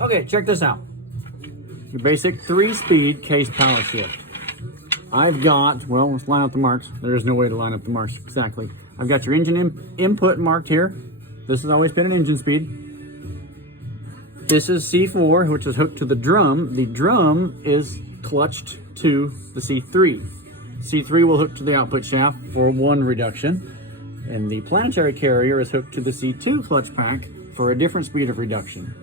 Okay, check this out. Your basic 3-speed case power shift. I've got, well, let's line up the marks. There is no way to line up the marks exactly. I've got your engine input marked here. This has always been an engine speed. This is C4, which is hooked to the drum. The drum is clutched to the C3. C3 will hook to the output shaft for 1 reduction. And the planetary carrier is hooked to the C2 clutch pack for a different speed of reduction.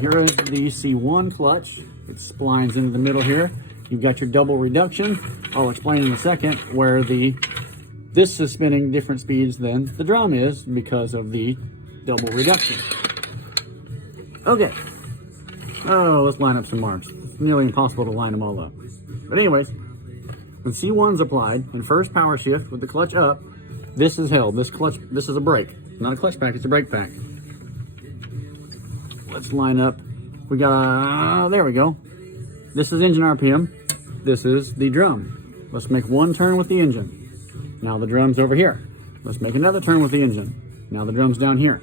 Here is the C1 clutch. It splines into the middle here. You've got your double reduction. I'll explain in a second where this is spinning different speeds than the drum is because of the double reduction. Okay. Oh, let's line up some marks. It's nearly impossible to line them all up. But anyways, when C1's applied in first power shift with the clutch up, this is held. This is a brake. Not a clutch pack, it's a brake pack. Let's line up. We got, there we go. This is engine RPM. This is the drum. Let's make one turn with the engine. Now the drum's over here. Let's make another turn with the engine. Now the drum's down here.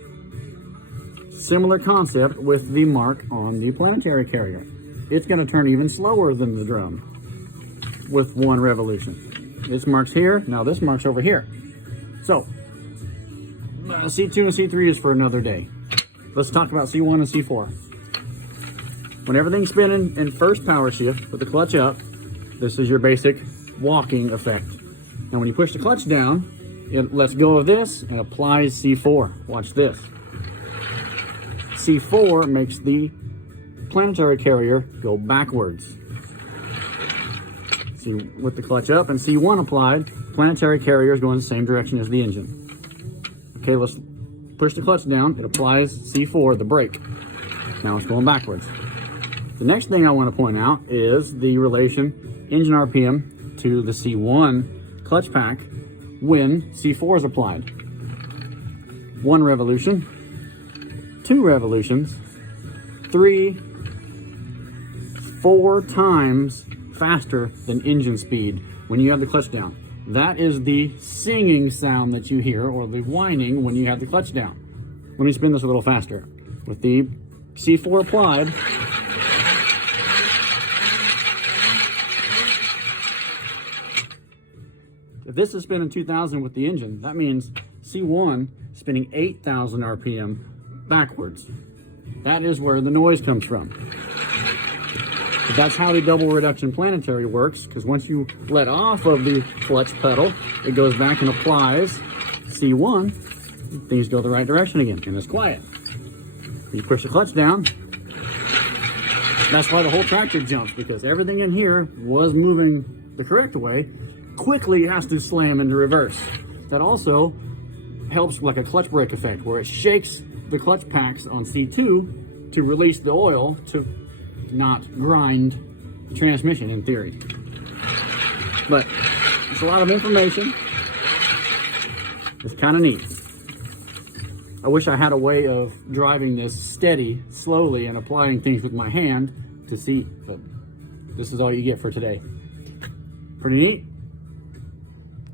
Similar concept with the mark on the planetary carrier. It's going to turn even slower than the drum with 1 revolution. This mark's here. Now this mark's over here. So C2 and C3 is for another day. Let's talk about C1 and C4. When everything's spinning in first power shift with the clutch up, this is your basic walking effect. And when you push the clutch down, it lets go of this and applies C4. Watch this. C4 makes the planetary carrier go backwards. See, with the clutch up and C1 applied, planetary carrier is going the same direction as the engine. Okay, let's push the clutch down. It applies C4, the brake. Now it's going backwards. The next thing I want to point out is the relation engine RPM to the C1 clutch pack when C4 is applied. 1 revolution, 2 revolutions, 3, 4 times faster than engine speed when you have the clutch down. That is the singing sound that you hear, or the whining when you have the clutch down. Let me spin this a little faster. With the C4 applied, if this is spinning 2,000 with the engine, that means C1 spinning 8,000 RPM backwards. That is where the noise comes from. But that's how the double reduction planetary works, because once you let off of the clutch pedal, it goes back and applies C1, things go the right direction again, and it's quiet. You push the clutch down, that's why the whole tractor jumps, because everything in here was moving the correct way, quickly has to slam into reverse. That also helps like a clutch brake effect, where it shakes the clutch packs on C2 to release the oil to not grind the transmission in theory. But it's a lot of information. It's kind of neat. I wish I had a way of driving this steady, slowly, and applying things with my hand to see, but this is all you get for today. Pretty neat.